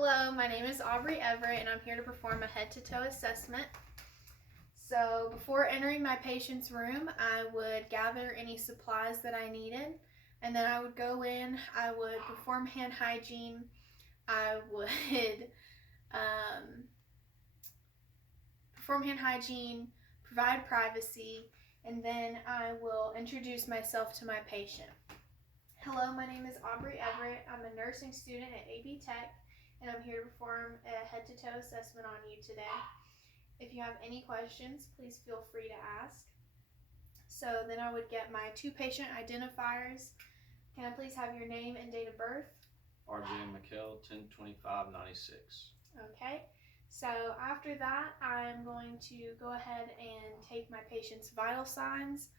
Hello, my name is Aubrey Everett and I'm here to perform a head-to-toe assessment. So before entering my patient's room, I would gather any supplies that I needed, and then I would go in, I would perform hand hygiene, I would provide privacy, and then I will introduce myself to my patient. Hello, my name is Aubrey Everett. I'm a nursing student at AB Tech, and I'm here to perform a head-to-toe assessment on you today. If you have any questions, please feel free to ask. So then I would get my two patient identifiers. Can I please have your name and date of birth? RJ McKell, 10/25/96. Okay, so after that, I'm going to go ahead and take my patient's vital signs.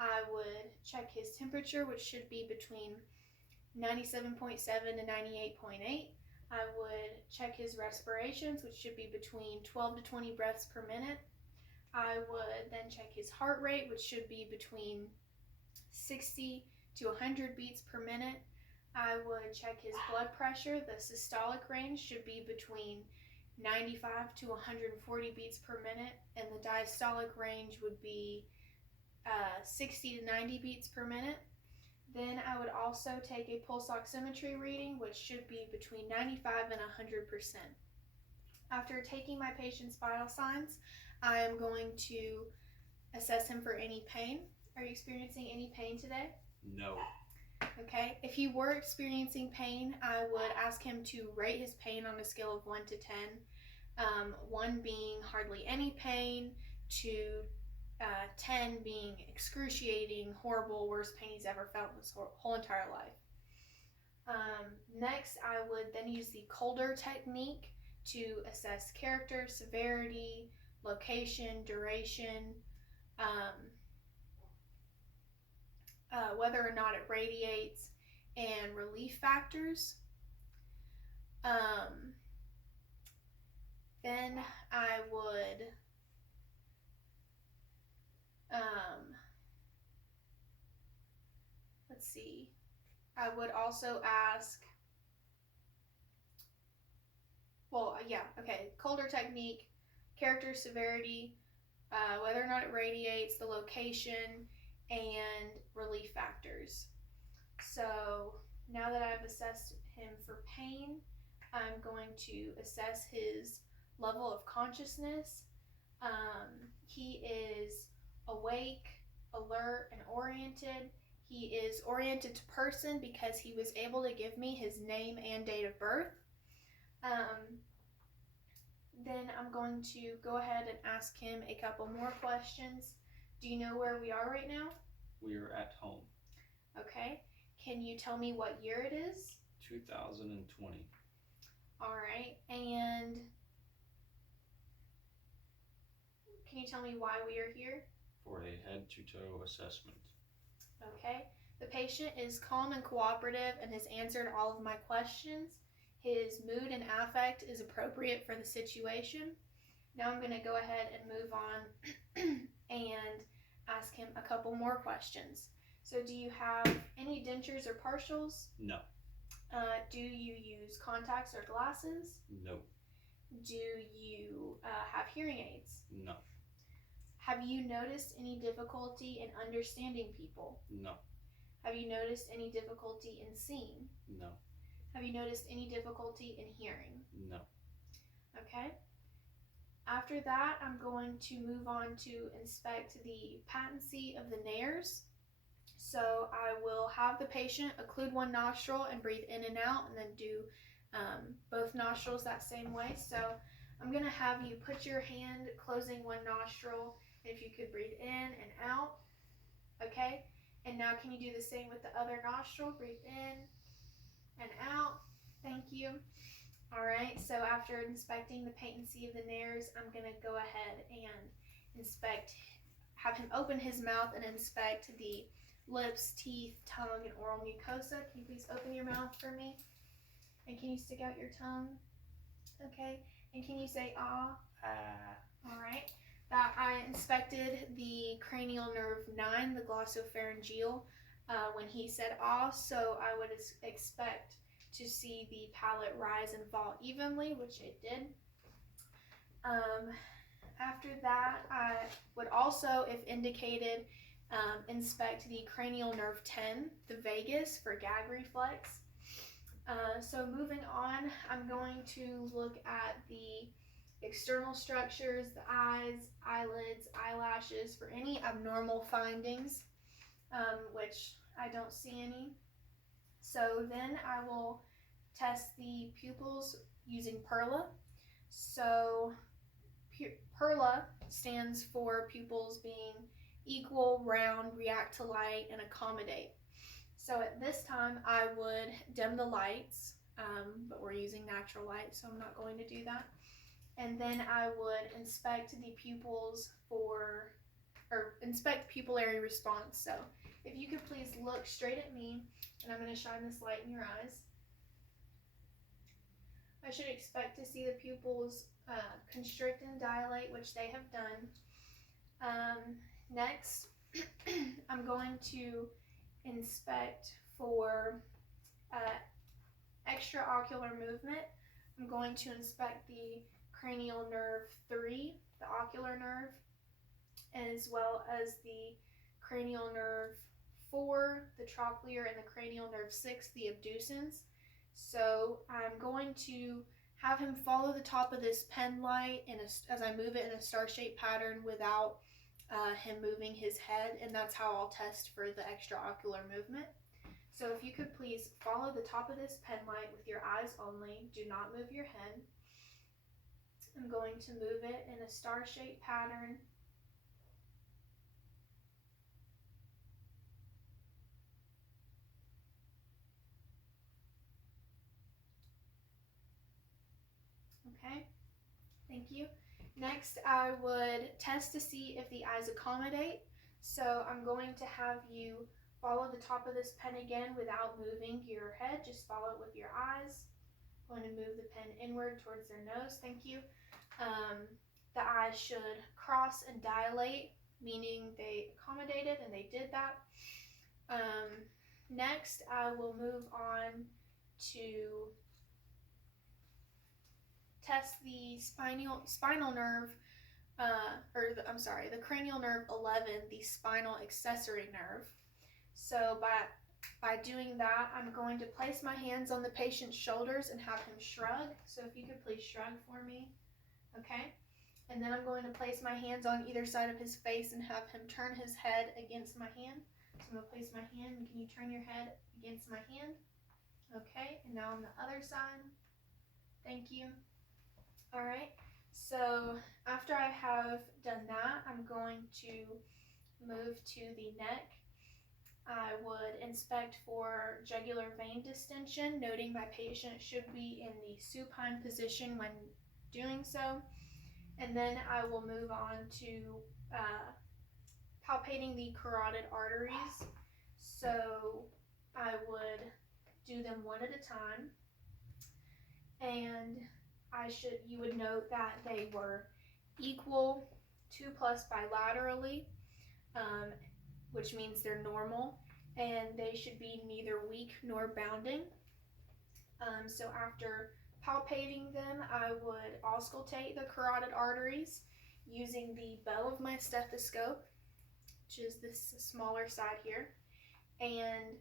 I would check his temperature, which should be between 97.7 to 98.8. I would check his respirations, which should be between 12 to 20 breaths per minute. I would then check his heart rate, which should be between 60 to 100 beats per minute. I would check his blood pressure. The systolic range should be between 95 to 140 beats per minute, and the diastolic range would be 60 to 90 beats per minute. Then I would also take a pulse oximetry reading, which should be between 95 and 100%. After taking my patient's vital signs, I am going to assess him for any pain. Are you experiencing any pain today? No. Okay, if he were experiencing pain, I would ask him to rate his pain on a scale of 1 to 10. 1 being hardly any pain, to 10 being excruciating, horrible, worst pain he's ever felt in his whole entire life. Next, I would then use the Colder technique to assess character, severity, location, duration, whether or not it radiates, and relief factors. Then I would I would also ask, Colder technique, character, severity, whether or not it radiates, the location, and relief factors. So now that I've assessed him for pain, I'm going to assess his level of consciousness. He is awake, alert, and oriented. He is oriented to person because he was able to give me his name and date of birth. Then I'm going to go ahead and ask him a couple more questions. Do you know where we are right now? We are at home. Okay. Can you tell me what year it is? 2020. All right. And can you tell me why we are here? For a head-to-toe assessment. Okay. The patient is calm and cooperative and has answered all of my questions. His mood and affect is appropriate for the situation. Now I'm going to go ahead and move on and ask him a couple more questions. So do you have any dentures or partials? No. Do you use contacts or glasses? No. Do you have hearing aids? No. Have you noticed any difficulty in understanding people? No. Have you noticed any difficulty in seeing? No. Have you noticed any difficulty in hearing? No. Okay. After that, I'm going to move on to inspect the patency of the nares. So I will have the patient occlude one nostril and breathe in and out, and then do both nostrils that same way. So I'm going to have you put your hand closing one nostril, and if you could breathe in and out. Okay. And now can you do the same with the other nostril? Breathe in and out. Thank you. All right, so after inspecting the patency of the nares, I'm going to go ahead and have him open his mouth and inspect the lips, teeth, tongue, and oral mucosa. Can you please open your mouth for me? And can you stick out your tongue? Okay, and can you say ah? All right. That I inspected the cranial nerve 9, the glossopharyngeal, when he said ah, so I would expect to see the palate rise and fall evenly, which it did. After that, I would also, if indicated, inspect the cranial nerve 10, the vagus, for gag reflex. So moving on, I'm going to look at the external structures, the eyes, eyelids, eyelashes, for any abnormal findings, which I don't see any. So then I will test the pupils using PERLA. So PERLA stands for pupils being equal, round, react to light, and accommodate. So at this time I would dim the lights, but we're using natural light, so I'm not going to do that. And then I would inspect the pupils inspect pupillary response. So if you could please look straight at me, and I'm going to shine this light in your eyes. I should expect to see the pupils constrict and dilate, which they have done. Next, I'm going to inspect for extraocular movement. I'm going to inspect the cranial nerve 3, the ocular nerve, as well as the cranial nerve 4, the trochlear, and the cranial nerve 6, the abducens. So I'm going to have him follow the top of this pen light as I move it in a star-shaped pattern without him moving his head, and that's how I'll test for the extraocular movement. So if you could please follow the top of this pen light with your eyes only, do not move your head. I'm going to move it in a star-shaped pattern. Okay, thank you. Next, I would test to see if the eyes accommodate. So I'm going to have you follow the top of this pen again without moving your head. Just follow it with your eyes. I'm going to move the pen inward towards their nose. Thank you. The eyes should cross and dilate, meaning they accommodated, and they did that. Next, I will move on to test the spinal nerve, the cranial nerve 11, the spinal accessory nerve. So by doing that, I'm going to place my hands on the patient's shoulders and have him shrug. So if you could please shrug for me, okay? And then I'm going to place my hands on either side of his face and have him turn his head against my hand. So I'm going to place my hand, and can you turn your head against my hand? Okay, and now on the other side. Thank you. All right, so after I have done that, I'm going to move to the neck. I would inspect for jugular vein distension, noting my patient should be in the supine position when doing so. And then I will move on to palpating the carotid arteries. So I would do them one at a time. And you would note that they were equal 2+ bilaterally, which means they're normal, and they should be neither weak nor bounding. So after palpating them, I would auscultate the carotid arteries using the bell of my stethoscope, which is this smaller side here, and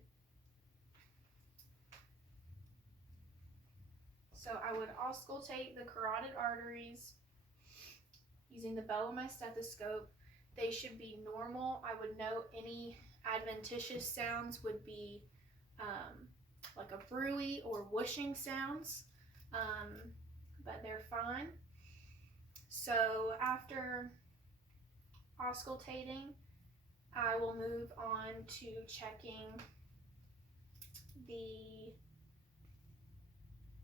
so I would auscultate the carotid arteries using the bell of my stethoscope. They should be normal. I would note any adventitious sounds would be like a bruit or whooshing sounds, but they're fine. So after auscultating, I will move on to checking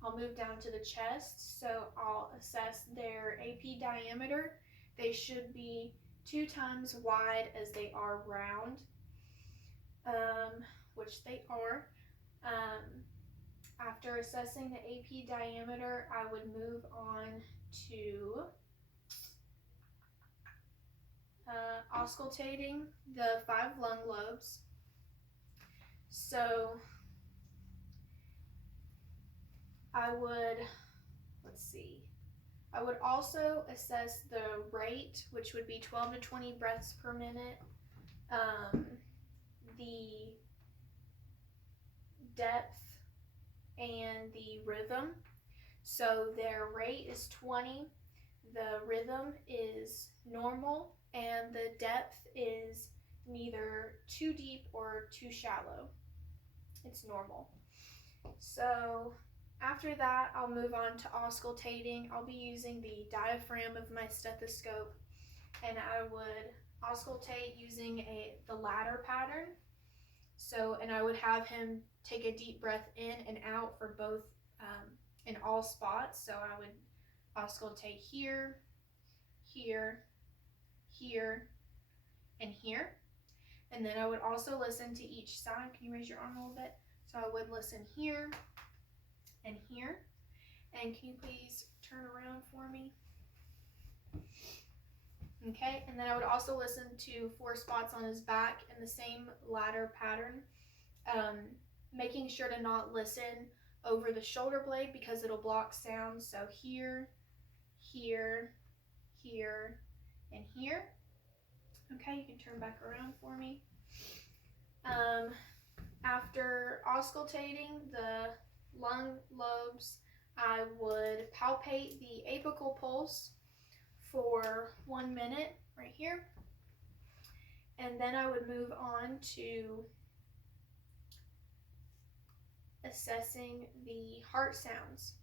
I'll move down to the chest, so I'll assess their AP diameter. They should be 2 times wide as they are round, which they are. After assessing the AP diameter, I would move on to auscultating the 5 lung lobes. So I would, let's see, I would also assess the rate, which would be 12 to 20 breaths per minute, the depth, and the rhythm. So their rate is 20, the rhythm is normal, and the depth is neither too deep or too shallow. It's normal. So after that, I'll move on to auscultating. I'll be using the diaphragm of my stethoscope, and I would auscultate using the ladder pattern. So, and I would have him take a deep breath in and out for both in all spots. So I would auscultate here, here, here, and here. And then I would also listen to each side. Can you raise your arm a little bit? So I would listen here and here. And can you please turn around for me? Okay, and then I would also listen to 4 spots on his back in the same ladder pattern, making sure to not listen over the shoulder blade because it'll block sound. So here, here, here, and here. Okay, you can turn back around for me. After auscultating the lung lobes, I would palpate the apical pulse for 1 minute right here. And then I would move on to assessing the heart sounds.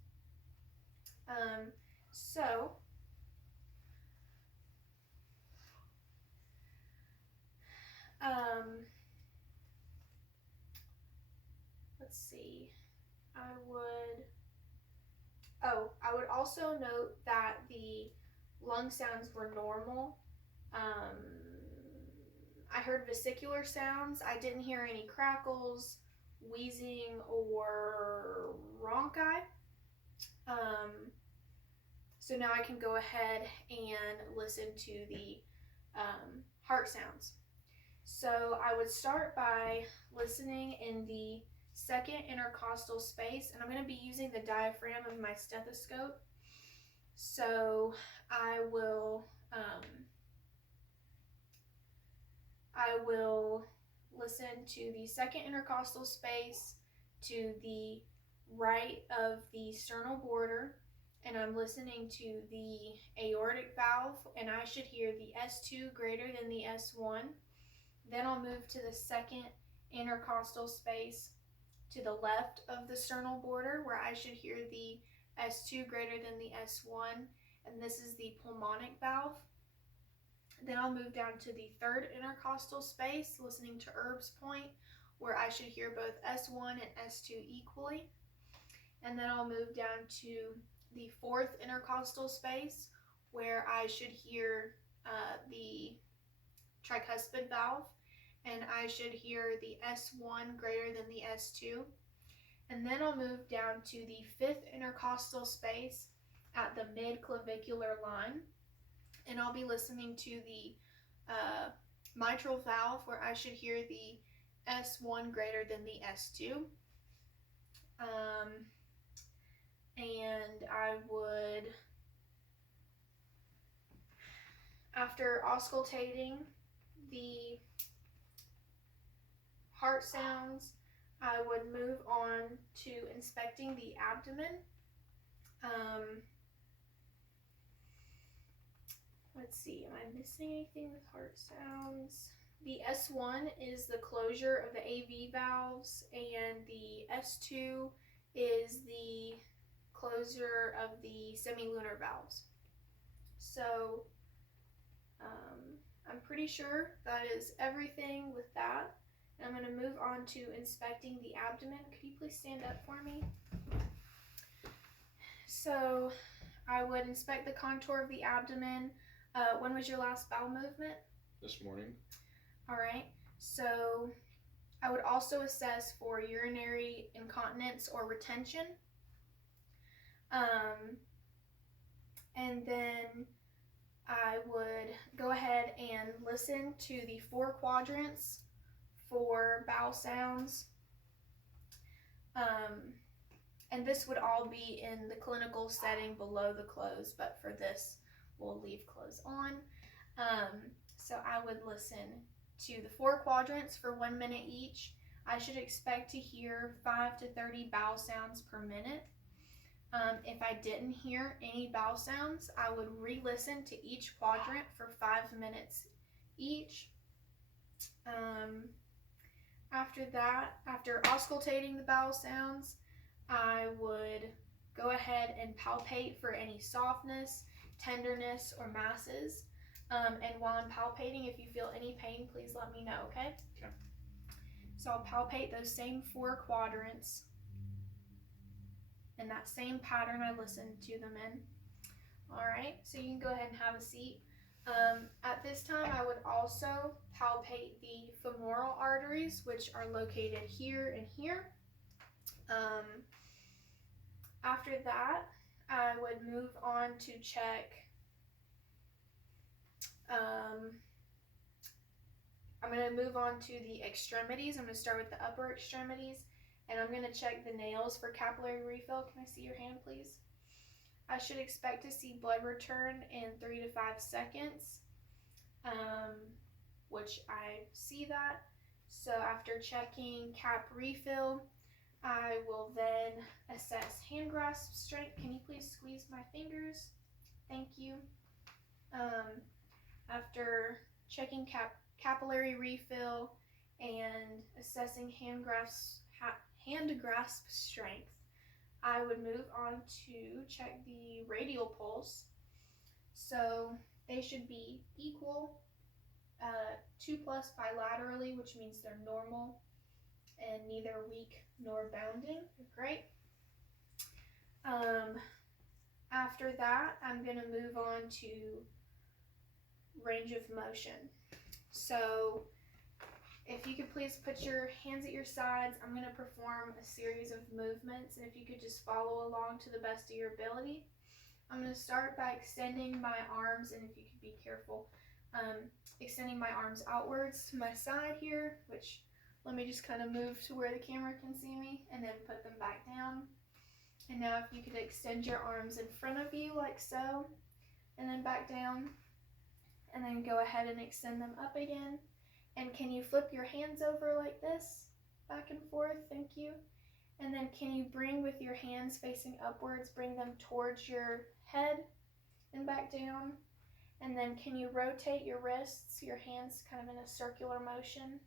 Let's see. I would also note that the lung sounds were normal. I heard vesicular sounds. I didn't hear any crackles, wheezing, or rhonchi. So now I can go ahead and listen to the heart sounds. So I would start by listening in the second intercostal space, and I'm going to be using the diaphragm of my stethoscope. So I will listen to the second intercostal space to the right of the sternal border, and I'm listening to the aortic valve, and I should hear the S2 greater than the S1. Then I'll move to the second intercostal space to the left of the sternal border, where I should hear the S2 greater than the S1, and this is the pulmonic valve. Then I'll move down to the third intercostal space, listening to Erb's point, where I should hear both S1 and S2 equally. And then I'll move down to the fourth intercostal space, where I should hear the tricuspid valve, and I should hear the S1 greater than the S2. And then I'll move down to the fifth intercostal space at the mid-clavicular line, and I'll be listening to the mitral valve, where I should hear the S1 greater than the S2. And I would, after auscultating the heart sounds, I would move on to inspecting the abdomen. Let's see, am I missing anything with heart sounds? The S1 is the closure of the AV valves, and the S2 is the closure of the semilunar valves. So I'm pretty sure that is everything with that. And I'm going to move on to inspecting the abdomen. Could you please stand up for me? So I would inspect the contour of the abdomen. When was your last bowel movement? This morning. All right. So I would also assess for urinary incontinence or retention. And then I would go ahead and listen to the 4 quadrants for bowel sounds. And this would all be in the clinical setting below the clothes, but for this, we'll leave clothes on. So I would listen to the 4 quadrants for 1 minute each. I should expect to hear 5 to 30 bowel sounds per minute. If I didn't hear any bowel sounds, I would re-listen to each quadrant for 5 minutes each. After that, after auscultating the bowel sounds, I would go ahead and palpate for any softness, tenderness, or masses. And while I'm palpating, if you feel any pain, please let me know, okay? Okay. So I'll palpate those same 4 quadrants in that same pattern I listened to them in. All right, so you can go ahead and have a seat. At this time, I would also palpate the femoral arteries, which are located here and here. After that, I would move on to check. I'm going to move on to the extremities. I'm going to start with the upper extremities, and I'm going to check the nails for capillary refill. Can I see your hand, please? I should expect to see blood return in 3 to 5 seconds, which I see that. So after checking cap refill, I will then assess hand grasp strength. Can you please squeeze my fingers? Thank you. After checking capillary refill and assessing hand grasp strength, I would move on to check the radial pulse. So they should be equal, 2+ bilaterally, which means they're normal and neither weak nor bounding. Great. After that, I'm going to move on to range of motion. So if you could please put your hands at your sides, I'm going to perform a series of movements, and if you could just follow along to the best of your ability. I'm going to start by extending my arms, and if you could be careful, extending my arms outwards to my side here, which let me just kind of move to where the camera can see me, and then put them back down. And now if you could extend your arms in front of you like so, and then back down, and then go ahead and extend them up again. And can you flip your hands over like this, back and forth? Thank you. And then can you bring with your hands facing upwards, bring them towards your head and back down. And then can you rotate your wrists, your hands kind of in a circular motion?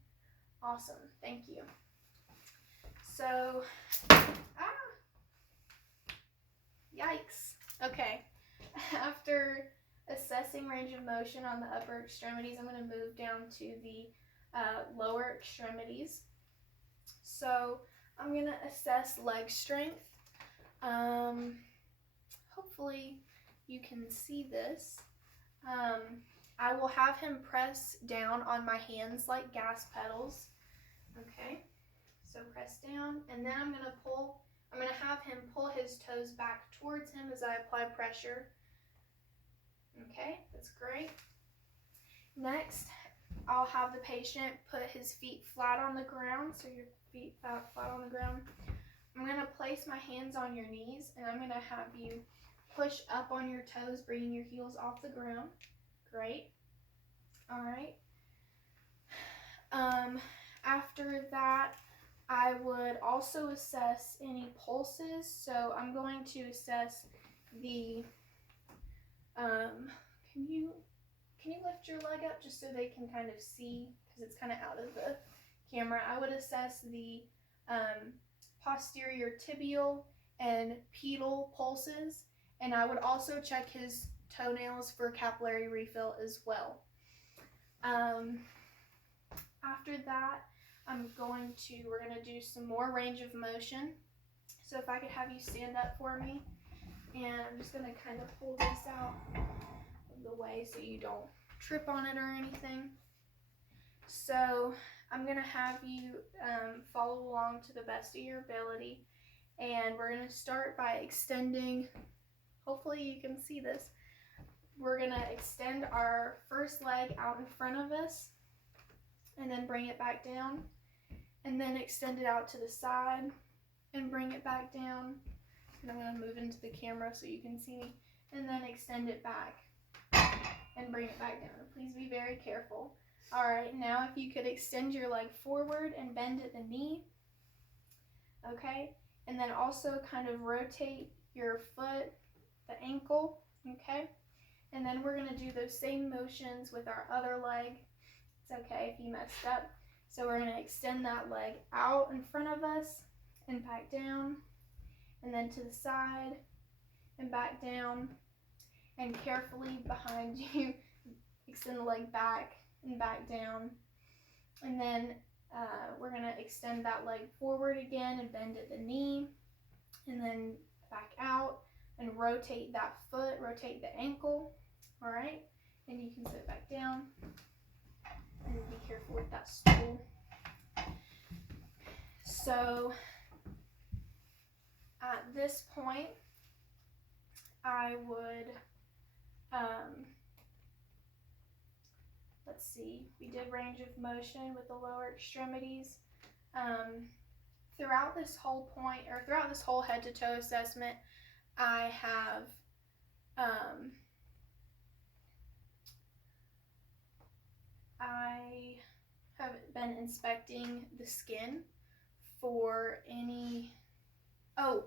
Awesome, thank you. So, yikes. Okay, after assessing range of motion on the upper extremities, I'm going to move down to the lower extremities. So I'm going to assess leg strength. Hopefully you can see this. I will have him press down on my hands like gas pedals. Okay, so press down, and then I'm going to have him pull his toes back towards him as I apply pressure. Okay, that's great. Next, I'll have the patient put his feet flat on the ground, so your feet flat on the ground. I'm going to place my hands on your knees, and I'm going to have you push up on your toes, bringing your heels off the ground. Great. All right. After that, I would also assess any pulses. So I'm going to assess the, can you lift your leg up just so they can kind of see, because it's kind of out of the camera. I would assess the posterior tibial and pedal pulses, and I would also check his toenails for capillary refill as well. After that, we're going to do some more range of motion. So if I could have you stand up for me, and I'm just going to kind of pull this out of the way so you don't trip on it or anything. So I'm going to have you follow along to the best of your ability, and we're going to start by extending. Hopefully you can see this. We're going to extend our first leg out in front of us, and then bring it back down, and then extend it out to the side and bring it back down, And I'm going to move into the camera so you can see me. And then extend it back and bring it back down. Please be very careful. All right, now if you could extend your leg forward and bend at the knee. Okay, and then also kind of rotate your foot, the ankle. Okay, and then we're going to do those same motions with our other leg. It's okay if you messed up. So we're going to extend that leg out in front of us and back down, and then to the side and back down, and carefully behind you, extend the leg back and back down. And then we're going to extend that leg forward again and bend at the knee, and then back out and rotate that foot, rotate the ankle. All right, and you can sit back down and be careful with that stool. So at this point, I would, let's see, we did range of motion with the lower extremities. Throughout this whole point, or throughout this whole head to toe assessment, I have been inspecting the skin for any, hold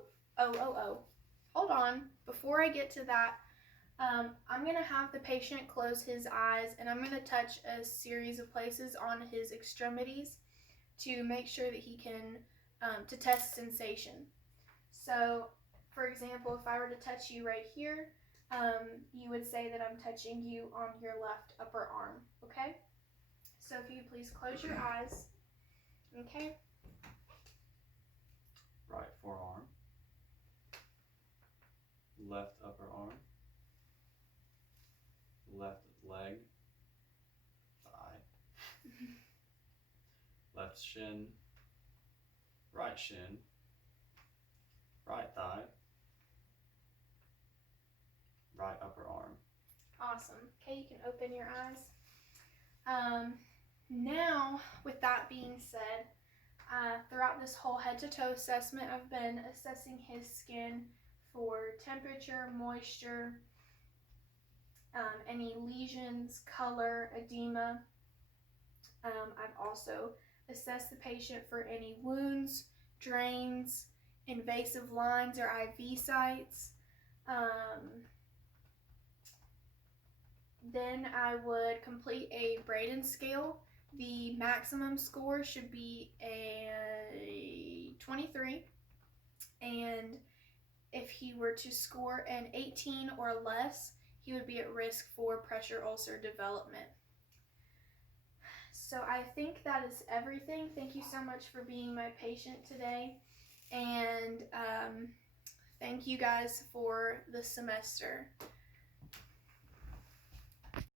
on, before I get to that, I'm going to have the patient close his eyes, and I'm going to touch a series of places on his extremities to make sure that he can, to test sensation. So, for example, if I were to touch you right here, you would say that I'm touching you on your left upper arm, okay? So if you please close your eyes, okay? Right forearm. Left upper arm. Left leg. Thigh. Left shin. Right shin. Right thigh. Right upper arm. Awesome. Okay, you can open your eyes. Now, with that being said, throughout this whole head to toe assessment, I've been assessing his skin for temperature, moisture, any lesions, color, edema. I've also assessed the patient for any wounds, drains, invasive lines or IV sites. Then I would complete a Braden scale. The maximum score should be a 23, and if he were to score an 18 or less, he would be at risk for pressure ulcer development. So I think that is everything. Thank you so much for being my patient today, and thank you guys for the semester.